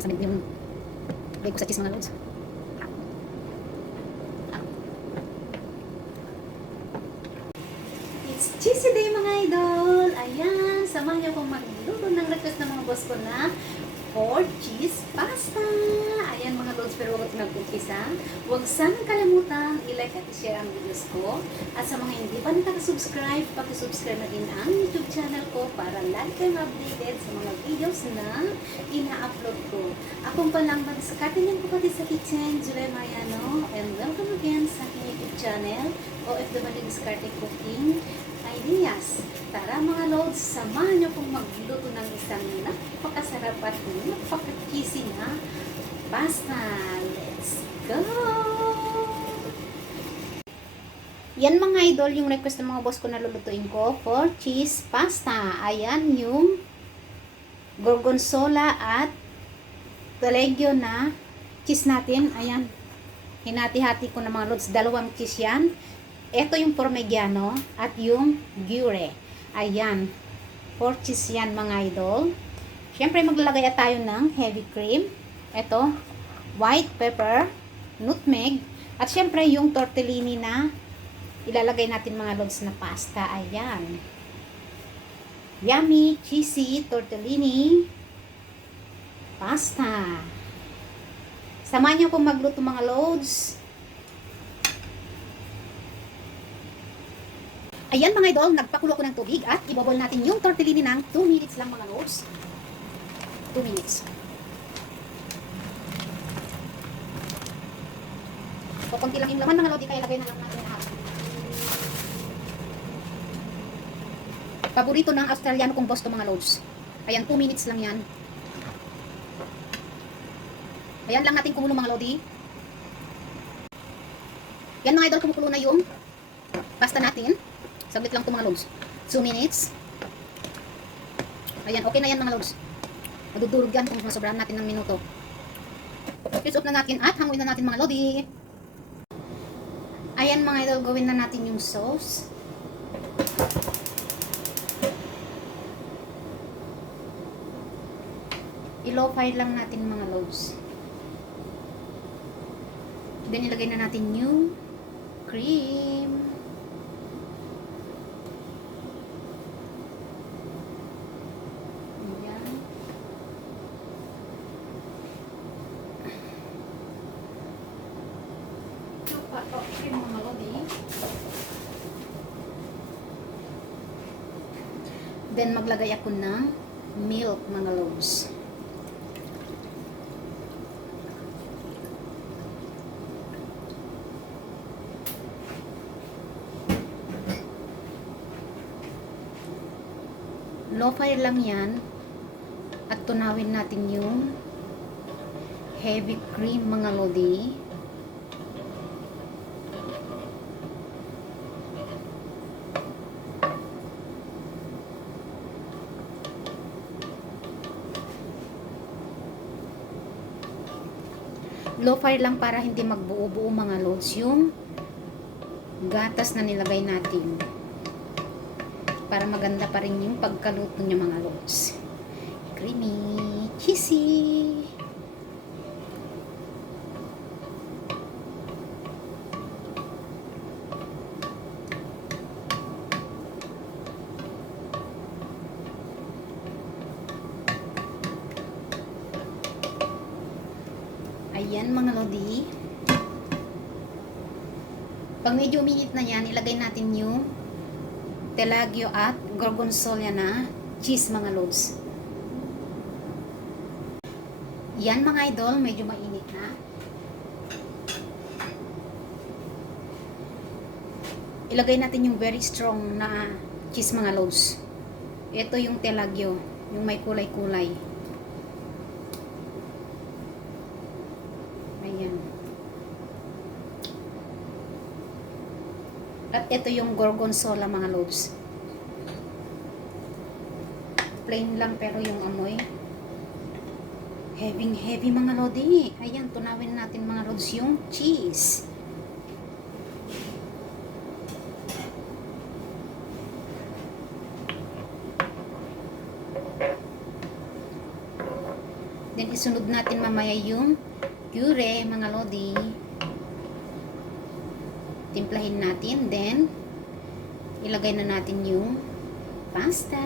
naman sa yung bake ko sa cheese mga lods. It's cheesy day mga idol. Ayan, samahan niyo akong magluto ng request ng mga boss ko na 4 cheese pasta. Ayan mga lods, pero huwag nag-umpisa. Huwag sanang kalimutan i-like at i-share ang videos ko. At sa mga hindi pa nakaka-subscribe, paki-subscribe na din ang YouTube channel ko para lagi kayong updated sa mga videos na ina-upload ko. Akong palang mag-diskarte niyan ko pati sa kitchen, Julie Mariano, and welcome again sa aking YouTube channel, OFW Diskarte Cooking Ideas. Tara mga lods, samahan niyo kong magluto ng isang napakasarap at napaka-cheesy na pasta. Let's go! Yan mga idol, yung request ng mga boss ko na lulutuin ko for cheese pasta. Ayan yung gorgonzola at taleggio na cheese natin. Ayan, hinati-hati ko na mga lods, dalawang cheese yan. Ito yung Parmigiano at yung Gruyere. Ayan, 4 cheese yan mga idol. Siyempre maglalagay tayo ng heavy cream. Ito, white pepper, nutmeg, at siyempre yung tortellini na ilalagay natin mga lods na pasta. Ayan, yummy, cheesy tortellini pasta. Samahan niyo akong magluto mga lods. Ayan mga idol, nagpakulo ko ng tubig at ibobol natin yung tortellini ng 2 minutes lang mga lods. 2 minutes. So, konti lang yung laman mga lods, kaya lagay na lang natin lahat. Paborito ng Australiano kong boss to mga lods. Ayan, 2 minutes lang yan. Ayan lang natin kumulo mga lodi. Yan mga idol, kumukulo na yung pasta natin. Saglit lang ito mga lods. 2 minutes. Ayan, okay na yan mga lods. Madudurog yan kung masobrahan natin ng minuto. Switch off na natin at hanguin na natin mga lodi. Ayan mga idol, gawin na natin yung sauce. I-low fire lang natin mga lods. Then ilagay na natin yung cream. Then maglagay ako ng milk mga loaves. Low fire lang yan at tunawin natin yung heavy cream mga lodi. Low fire lang para hindi magbuo-buo mga loads yung gatas na nilagay natin. Para maganda pa rin yung pagkaluto niya mga loads. Creamy, cheesy. Ayan mga lodi. Pag medyo minute na yan, ilagay natin yung taleggio at gorgonzola na cheese mga lods. Yan mga idol, medyo mainit na. Ilagay natin yung very strong na cheese mga lods. Ito yung taleggio, yung may kulay-kulay. Ayan. At ito yung gorgonzola mga loads. Plain lang pero yung amoy heavy mga lodi. Ayan, tunawin natin mga loads yung cheese. Then isunod natin mamaya yung puree, mga lodi. Timplahin natin. Then ilagay na natin yung pasta.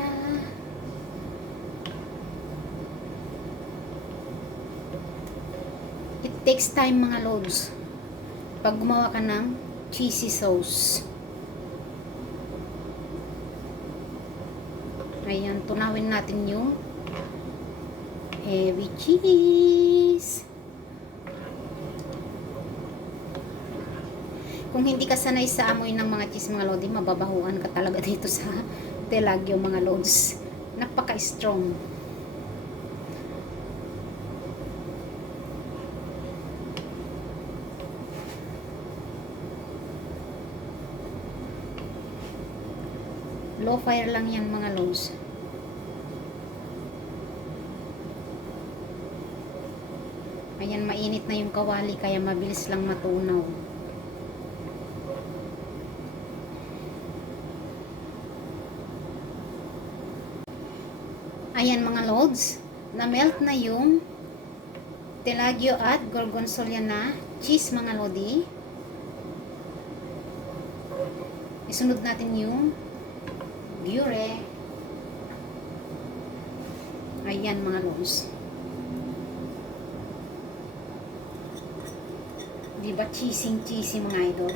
It takes time, mga lods, pag gumawa ka ng cheesy sauce. Ayan, tunawin natin yung heavy cheese. Kung hindi ka sanay sa amoy ng mga cheese, mga lodi, mababahuan ka talaga dito sa Telagyo, mga lods. Napaka-strong. Low fire lang yan, mga lods. Ayan, mainit na yung kawali kaya mabilis lang matunaw. Ayan, mga lods, na-melt na yung Telagyo at Gorgonzola na cheese, mga lodi. Isunod natin yung puree. Ayan, mga lods. Diba cheesy mga idol?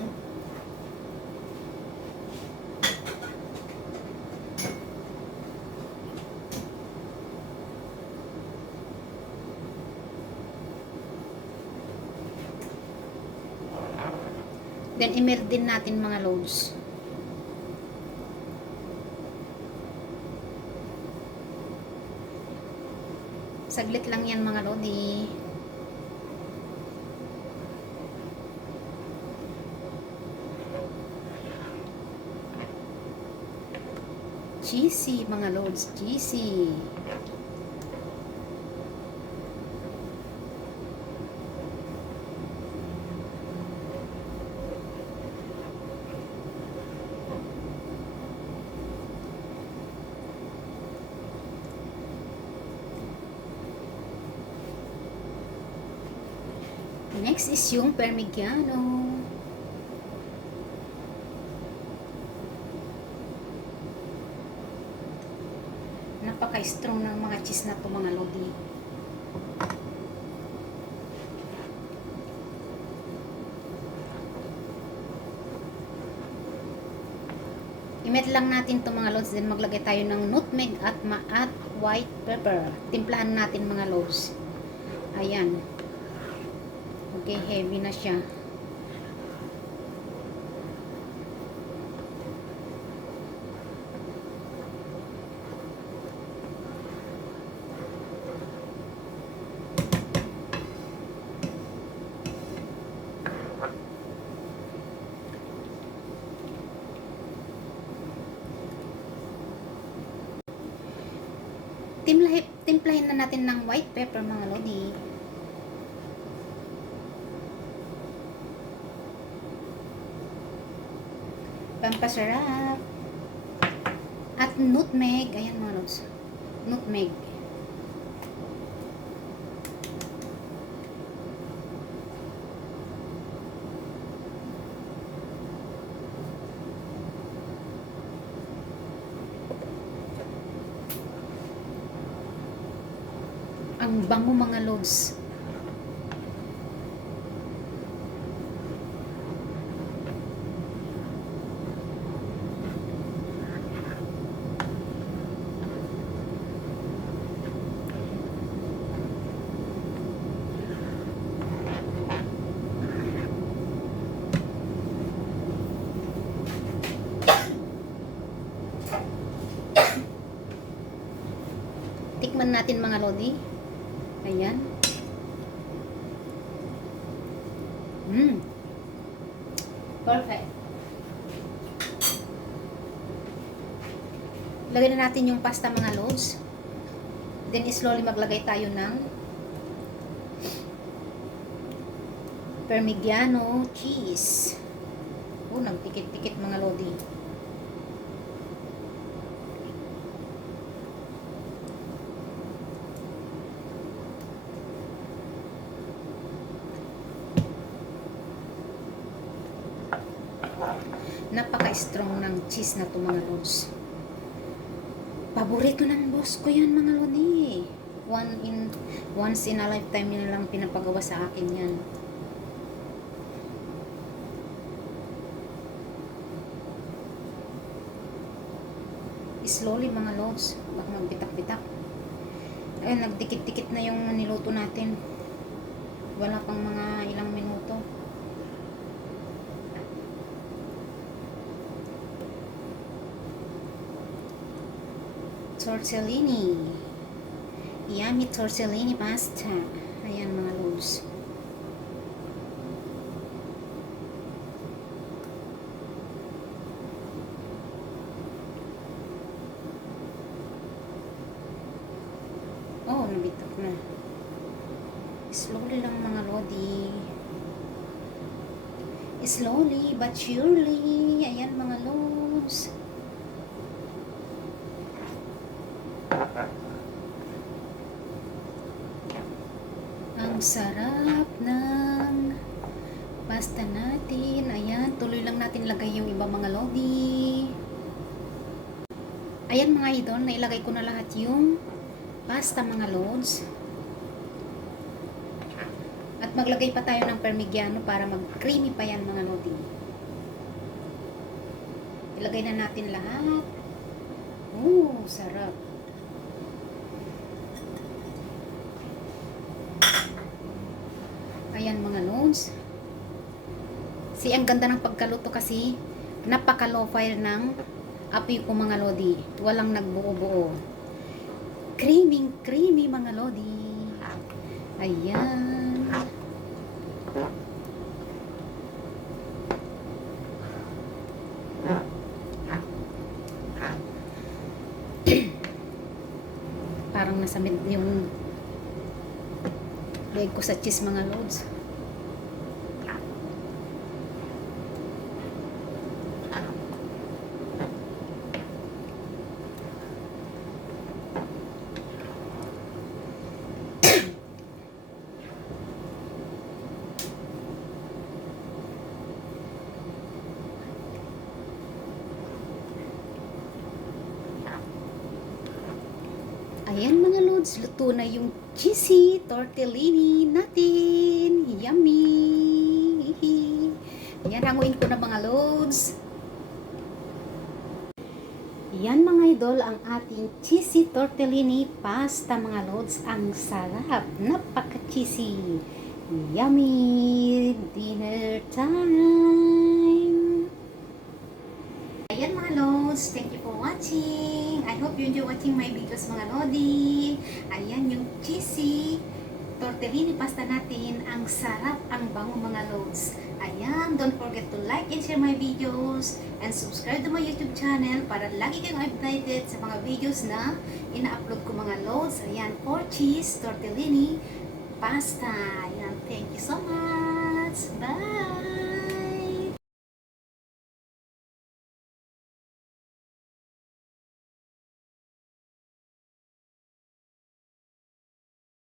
Then i-melt din natin, mga lods. Saglit lang yan, mga lodi. Cheesy, mga lods, cheesy. Next is yung Parmigiano. Napaka-strong ng mga cheese na to, mga lodi. I-melt lang natin to, mga lods. Then maglagay tayo ng nutmeg at white pepper. Timplahan natin, mga lods. Ayan. Okay, heavy na siya. Timplahin na natin ng white pepper, mga lodi. Pampasarap. At nutmeg. Ayan, mga lods. Nutmeg. Ang bango, mga lods. Tikman natin, mga lodi. Ayan. Perfect. Lagay na natin yung pasta, mga lods. Then slowly maglagay tayo ng Parmigiano cheese. Oh, nagpikit-pikit, mga lodi. strong ng cheese na to mga lods. Paborito ng boss ko yan mga lodi. Once in a lifetime yun lang pinapagawa sa akin yan. Slowly mga lods, baka magbitak-bitak. Ayun, nagdikit-dikit na yung niluto natin. Wala pang mga ilang minuto. Tortellini. Yummy tortellini pasta. Ayan mga lods. Oh, nabitak na. Slowly lang mga lodi. Slowly but surely. Ayan mga lods. Ang sarap ng pasta natin. Ayan, tuloy lang natin lagay yung iba mga lodi. Ayan mga idol, nailagay ko na lahat yung pasta mga lods. At maglagay pa tayo ng parmigiano para mag-creamy pa yan mga lodi. Ilagay na natin lahat. Sarap. Ayan mga lods. Ang ganda ng pagkaluto kasi napaka-low fire ng apoy ko mga lodi. Walang nagbuo-buo. Creamy mga lodi. Ayan. Parang nasa mid yung leg ko sa cheese mga lods. Ayan mga lods, luto na yung cheesy tortellini natin. Yummy! Ayan, hanguin ko na mga lods. Yan mga idol, ang ating cheesy tortellini pasta mga lods. Ang sarap, napaka-cheesy. Yummy! Dinner time! Ayan mga lods, thank you for watching. I hope you enjoy watching my videos mga lodi. Ayan yung cheesy tortellini pasta natin. Ang sarap, ang bango mga lods. Ayan, don't forget to like and share my videos and subscribe to my YouTube channel para lagi kayong updated sa mga videos na ina-upload ko mga lods. Ayan, 4 cheese tortellini pasta.